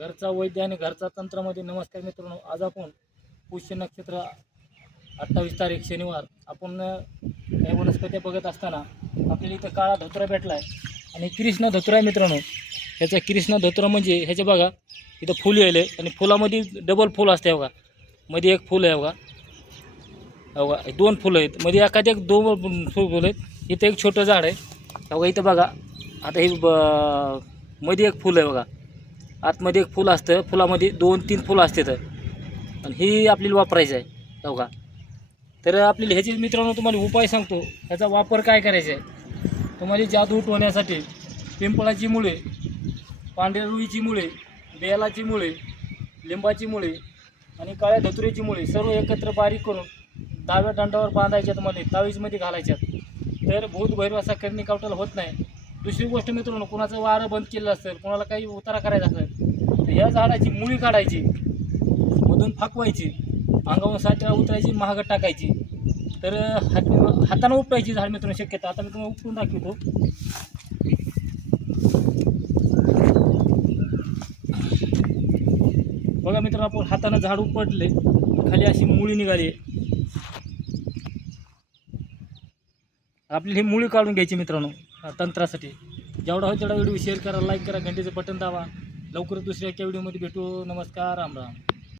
घरचा वैद्य आणि घरचा तंत्रामध्ये नमस्कार मित्रांनो. आज आपण पुष्य नक्षत्र अठ्ठावीस तारीख शनिवार. आपण या वनस्पत्या बघत असताना आपल्याला इथं काळा धोत्रा भेटला आहे आणि कृष्ण धोत्रा आहे मित्रांनो. ह्याचा कृष्ण धोत्रा म्हणजे ह्याचे बघा इथं फुल आहे आणि फुलामध्ये डबल फुल असते बघा. मध्ये एक फुल आहे बघा. बघा हे दोन फुलं आहेत. मध्ये एखाद्या एक दोन फुल आहेत. इथं एक छोटं झाड आहे. बघा इथं बघा. आता हे ब मध्ये एक फुल आहे बघा. आतमध्ये एक फुल असतं. फुलामध्ये दोन तीन फुलं असते तर आणि ही आपल्याला वापरायचं आहे. हो बघा तर आपल्याला ह्याचे मित्रांनो तुम्हाला उपाय सांगतो. ह्याचा वापर काय करायचा आहे? तुम्हाला जादू उठवण्यासाठी पिंपळाची मुळे पांढऱ्या रुईची मुळे बेलाची मुळे लिंबाची मुळे आणि काळ्या धतुरीची मुळे सर्व एकत्र बारीक करून डाव्या दंडावर बांधायच्यात तुम्हाला तावीजमध्ये घालायच्यात. तर भूत भैरव असा करणी कावटाला होत नाही. दुसरी गोष्ट मित्रांनो कोणाचं वारं बंद केलं असेल कोणाला काही उतारा करायचा असेल तर ह्या झाडाची मुळी काढायची मधून फाकवायची अंगावरून साठ्या उतरायची महागत टाकायची. तर हात हातानं उपटायची झाड मित्रांनो शक्यता. आता मी तुम्हाला उपटून दाखवतो. बघा मित्रांनो आपण हातानं झाड उपटले खाली अशी मुळी निघाली. आपली ही मुळी काढून घ्यायची मित्रांनो. तंत्रासाठी. जेवढा होईल तेवढा व्हिडिओ शेअर करा लाईक करा घंटेचं बटन दाबा. लवकरच दुसऱ्या एका व्हिडिओमध्ये भेटू. नमस्कार राम राम.